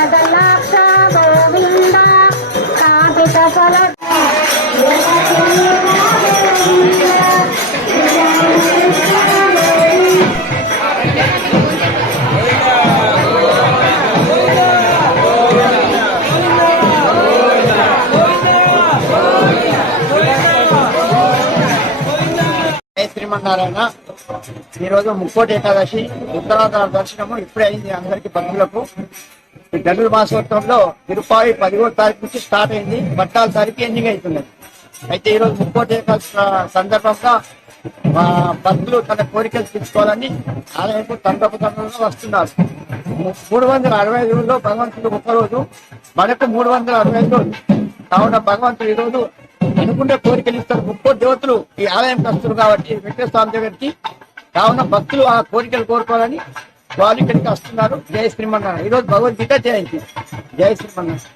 పాదలాక్ష గోవింద కాపిత ఫల శ్రీమన్నారాయణ. ఈరోజు ముక్కోటి ఏకాదశి ఉత్తరాధార దర్శనము ఇప్పుడే అయింది అందరికి భక్తులకు ఈ మాసోత్సవంలో తిరుపాయి పదిహేడు తారీఖు నుంచి స్టార్ట్ అయింది. పట్టాల తారీఖు ఎండింగ్ అవుతున్నది అయితే ఈరోజు ముక్కోటి ఏకాదశి సందర్భంగా మా భక్తులు తన కోరికలు తీర్చుకోవాలని ఆలయంకు తండ్రపతంగా వస్తున్నారు. మూడు వందల అరవై ఐదు రోజుల్లో భగవంతుడు ఒక రోజు మనకు మూడు వందల అరవై ఐదు రోజులు కావున భగవంతుడు ఈ రోజు అనుకుంటే కోరికలు ఇస్తారు. ముప్పో దేవతలు ఈ ఆలయం కస్తున్నారు కాబట్టి వెంకటేశ్వర స్వామి దగ్గరికి కావున భక్తులు ఆ కోరికలు కోరుకోవాలని వాళ్ళు ఇక్కడికి వస్తున్నారు. జయ శ్రీమన్నారాయణ. ఈ రోజు భగవద్గీత జయంతి. జయ శ్రీమన్నారాయణ.